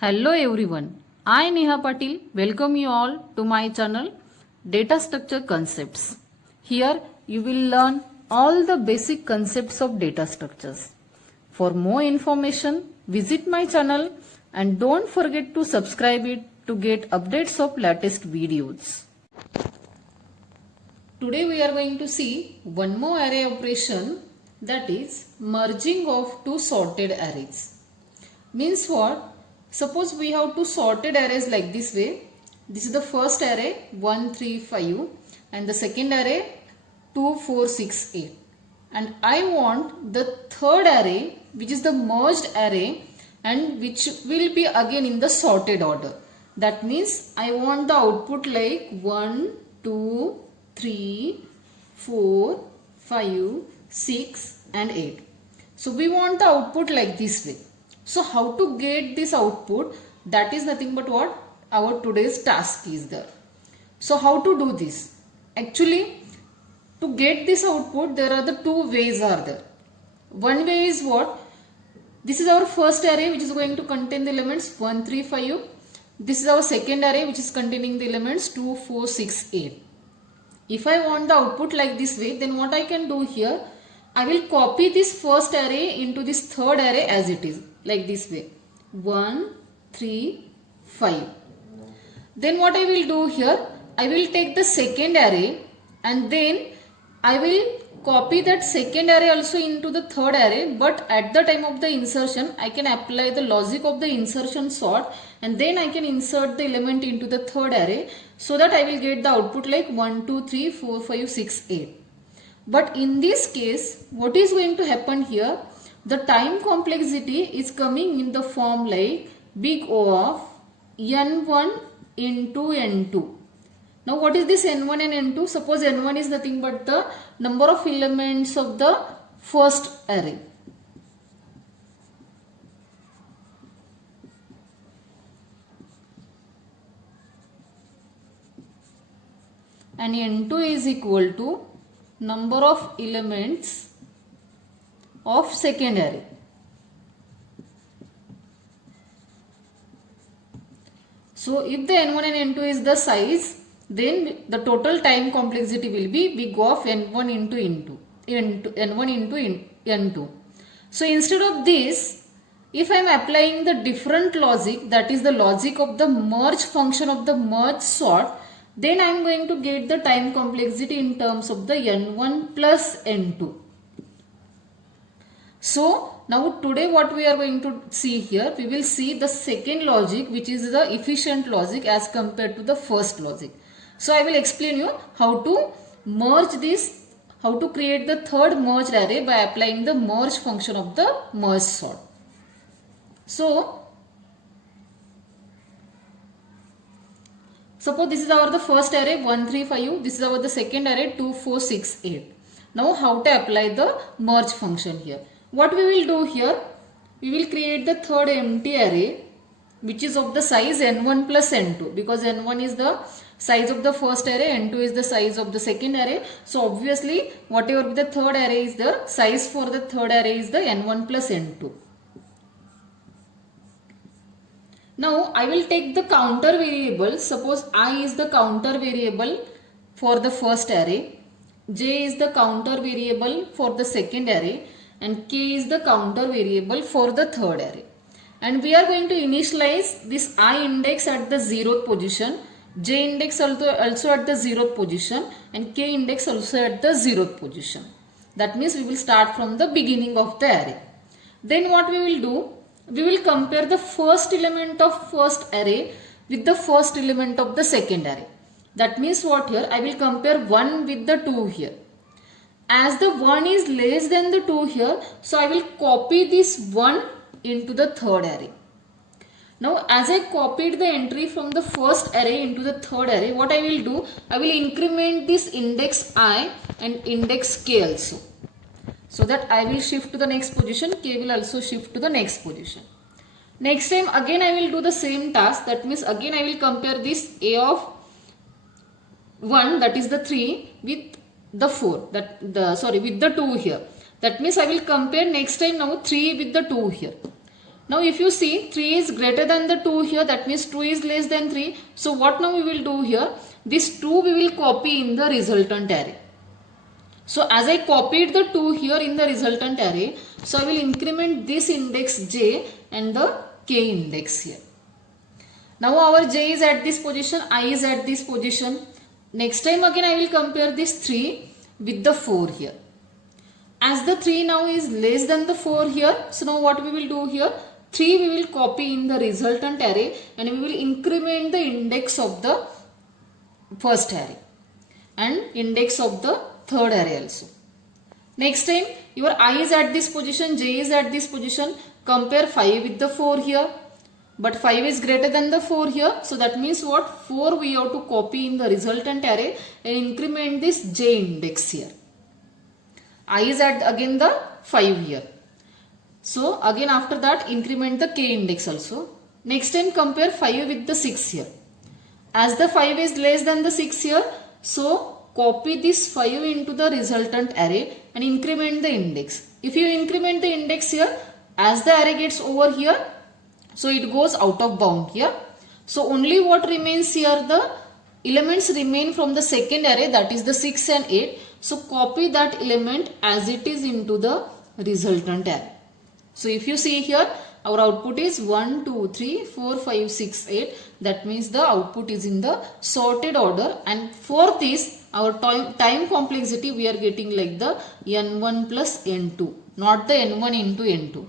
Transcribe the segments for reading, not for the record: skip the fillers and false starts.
Hello everyone, I Neha Patil welcome you all to my channel Data Structure Concepts. Here you will learn all the basic concepts of data structures. For more information, visit my channel and don't forget to subscribe it to get updates of latest videos. Today we are going to see one more array operation, that is merging of two sorted arrays. Means what? Suppose we have two sorted arrays like this way. This is the first array 1, 3, 5 and the second array 2, 4, 6, 8. And I want the third array, which is the merged array and which will be again in the sorted order. That means I want the output like 1, 2, 3, 4, 5, 6 and 8. So we want the output like this way. So how to get this output? That is nothing but what our today's task is there. So how to do this? Actually, to get this output, there are the two ways are there. One way is what? This is our first array which is going to contain the elements 1, 3, 5. This is our second array which is containing the elements 2, 4, 6, 8. If I want the output like this way, then what I can do here? I will copy this first array into this third array as it is, like this way 1, 3, 5. Then what I will do here? I will take the second array and then I will copy that second array also into the third array, but at the time of the insertion I can apply the logic of the insertion sort and then I can insert the element into the third array so that I will get the output like 1, 2, 3, 4, 5, 6, 8. But in this case, what is going to happen here? The time complexity is coming in the form like big O of n1 into n2. Now what is this n1 and n2? Suppose n1 is nothing but the number of elements of the first array. And n2 is equal to number of elements of second array. So if the n1 and n2 is the size, then the total time complexity will be big O of n1 into n1 into n2. So instead of this, if I am applying the different logic, that is the logic of the merge function of the merge sort, then I am going to get the time complexity in terms of the n1 plus n2. So now today what we are going to see here, we will see the second logic, which is the efficient logic as compared to the first logic. So I will explain you how to merge this, how to create the third merged array by applying the merge function of the merge sort. So suppose this is our the first array 1, 3, 5. This is our the second array 2, 4, 6, 8. Now how to apply the merge function here? What we will do here? We will create the third empty array which is of the size n1 plus n2, because n1 is the size of the first array, n2 is the size of the second array. So obviously whatever the third array is there, size for the third array is the n1 plus n2. Now I will take the counter variable. Suppose I is the counter variable for the first array, j is the counter variable for the second array and k is the counter variable for the third array. And we are going to initialize this I index at the 0th position, j index also at the 0th position and k index also at the 0th position. That means we will start from the beginning of the array. Then what we will do? We will compare the first element of first array with the first element of the second array. That means what here? I will compare 1 with the 2 here. As the 1 is less than the 2 here, so I will copy this 1 into the third array. Now as I copied the entry from the first array into the third array, what I will do? I will increment this index I and index k also. So that I will shift to the next position, k will also shift to the next position. Next time again I will do the same task. That means again I will compare this a of 1, that is the 3, with the 4, with the 2 here. That means I will compare next time now 3 with the 2 here. Now if you see 3 is greater than the 2 here, that means 2 is less than 3. So what now we will do here? This 2 we will copy in the resultant array. So as I copied the 2 here in the resultant array, so I will increment this index j and the k index here. Now our j is at this position, I is at this position. Next time again I will compare this 3 with the 4 here. As the 3 now is less than the 4 here, so now what we will do here? 3 we will copy in the resultant array and we will increment the index of the first array and index of the third array also. Next time your I is at this position, j is at this position, compare 5 with the 4 here. But 5 is greater than the 4 here, so that means what? 4 we have to copy in the resultant array and increment this j index here. I is at again the 5 here. So again after that increment the k index also. Next time compare 5 with the 6 here. As the 5 is less than the 6 here, so copy this 5 into the resultant array and increment the index. If you increment the index here, as the array gets over here, so it goes out of bound here. So only what remains here, the elements remain from the second array, that is the 6 and 8. So copy that element as it is into the resultant array. So if you see here, our output is 1, 2, 3, 4, 5, 6, 8. That means the output is in the sorted order. And for this, our time complexity we are getting like the n1 plus n2, not the n1 into n2.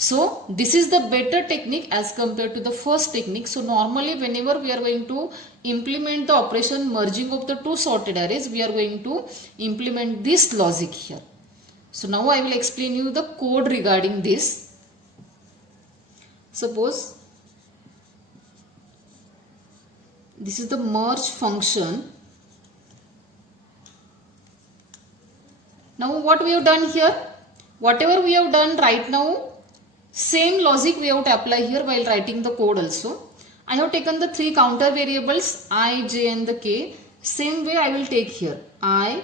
So this is the better technique as compared to the first technique. So normally whenever we are going to implement the operation merging of the two sorted arrays, we are going to implement this logic here. So now I will explain you the code regarding this. Suppose this is the merge function. Now what we have done here, whatever we have done right now, same logic we have to apply here while writing the code also. I have taken the 3 counter variables I, j and the k. Same way I will take here. I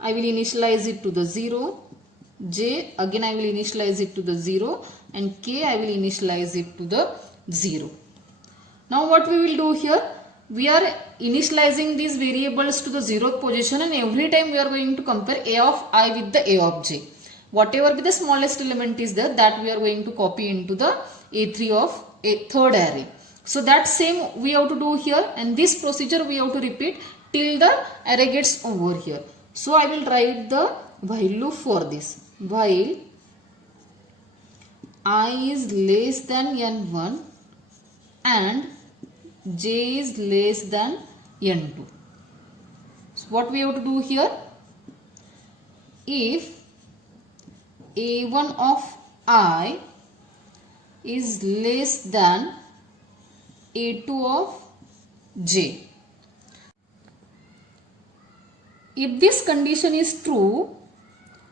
will initialize it to the 0. J again I will initialize it to the 0. And k I will initialize it to the 0. Now what we will do here? We are initializing these variables to the 0th position and every time we are going to compare a of I with the a of j. Whatever be the smallest element is there, that we are going to copy into the A3 of a third array. So that same we have to do here, and this procedure we have to repeat till the array gets over here. So I will write the while loop for this. While I is less than n1 and j is less than n2. So what we have to do here? If a1 of I is less than a2 of j. If this condition is true,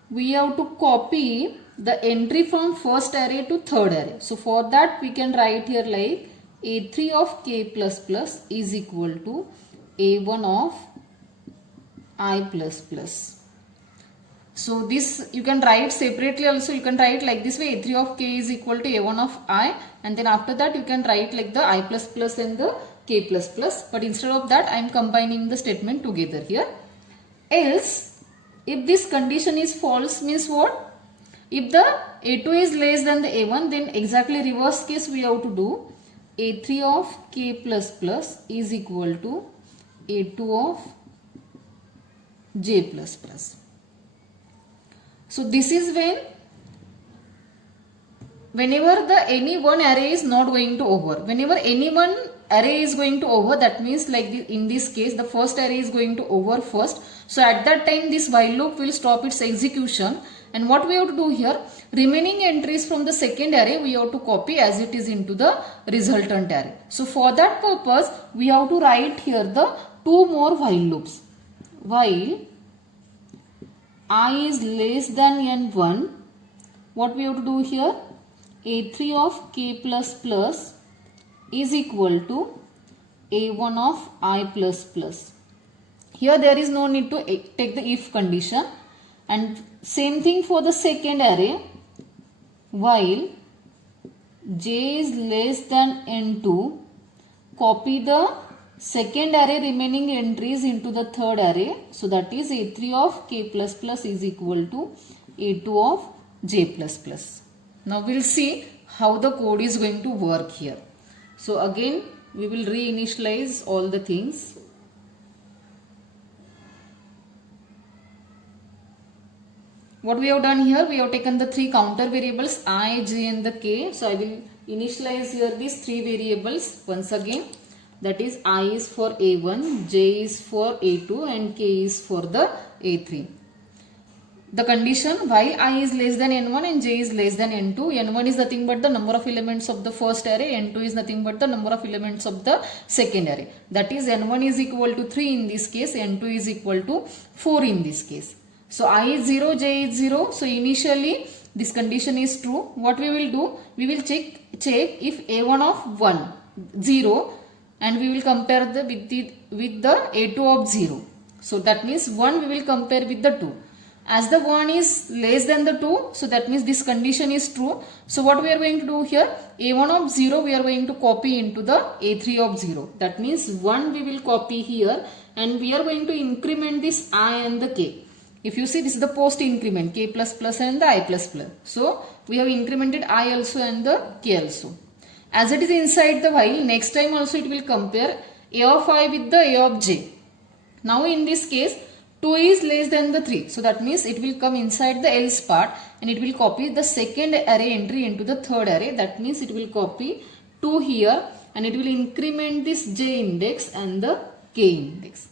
we have to copy the entry from first array to third array. So for that we can write here like a3 of k plus plus is equal to a1 of I plus plus. So this you can write separately also, you can write like this way, a3 of k is equal to a1 of I, and then after that you can write like the I plus plus and the k plus plus, but instead of that I am combining the statement together here. Else if this condition is false means what? If the a2 is less than the a1, then exactly reverse case we have to do. A3 of k plus plus is equal to a2 of j plus plus. So this is whenever the any one array is not going to over. Whenever any one array is going to over, that means like in this case the first array is going to over first. So at that time this while loop will stop its execution, and what we have to do here, remaining entries from the second array we have to copy as it is into the resultant array. So for that purpose we have to write here the 2 more while loops. While I is less than n1, what we have to do here? A3 of k plus plus is equal to a1 of I plus plus. Here there is no need to take the if condition, and same thing for the second array. While j is less than n2, copy the second array remaining entries into the third array. So that is a3 of k plus plus is equal to a2 of j plus plus. Now we'll see how the code is going to work here. So again we will reinitialize all the things. What we have done here, we have taken the three counter variables I, j and the k. So I will initialize here these three variables once again. That is I is for a1, j is for a2 and k is for the a3. The condition while I is less than n1 and j is less than n2, n1 is nothing but the number of elements of the first array, n2 is nothing but the number of elements of the second array. That is n1 is equal to 3 in this case, n2 is equal to 4 in this case. So I is 0, j is 0. So initially this condition is true. What we will do, we will check if a1 of 1, 0 and we will compare with the a2 of 0. So that means 1 we will compare with the 2. As the 1 is less than the 2, so that means this condition is true. So what we are going to do here, a1 of 0 we are going to copy into the a3 of 0. That means 1 we will copy here and we are going to increment this I and the k. If you see, this is the post increment k plus plus and the I plus plus. So we have incremented I also and the k also. As it is inside the while, next time also it will compare a of I with the a of j. Now in this case 2 is less than the 3. So that means it will come inside the else part and it will copy the second array entry into the third array. That means it will copy 2 here and it will increment this j index and the k index.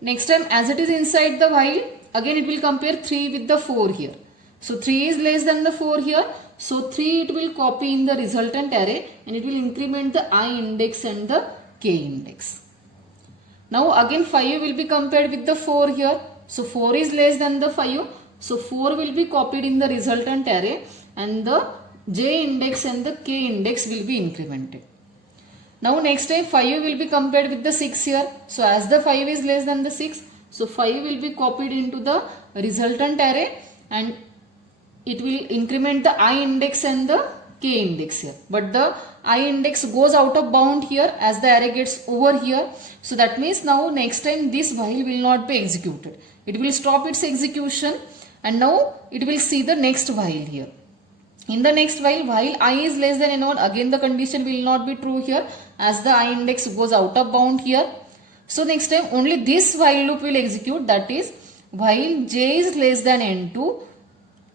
Next time as it is inside the while, again it will compare 3 with the 4 here. So 3 is less than the 4 here. So 3 it will copy in the resultant array and it will increment the I index and the k index. Now again 5 will be compared with the 4 here. So 4 is less than the 5. So 4 will be copied in the resultant array and the j index and the k index will be incremented. Now next time 5 will be compared with the 6 here. So as the 5 is less than the 6, so 5 will be copied into the resultant array and it will increment the I index and the k index here. But the I index goes out of bound here as the array gets over here. So that means now next time this while will not be executed. It will stop its execution and now it will see the next while here. In the next while I is less than n1, again the condition will not be true here as the I index goes out of bound here. So next time only this while loop will execute, that is while j is less than n2,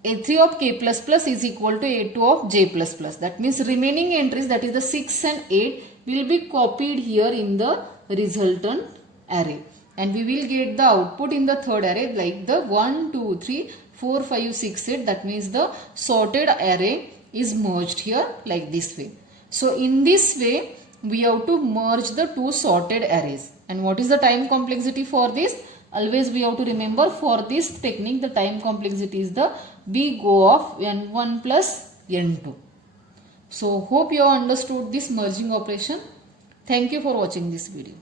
a3 of k plus plus is equal to a2 of j plus plus. That means remaining entries, that is the 6 and 8 will be copied here in the resultant array and we will get the output in the third array like the 1, 2, 3, 4, 5, 6, 8. That means the sorted array is merged here like this way. So in this way we have to merge the two sorted arrays. And what is the time complexity for this? Always we have to remember for this technique the time complexity is the big O of n1 plus n2. So hope you have understood this merging operation. Thank you for watching this video.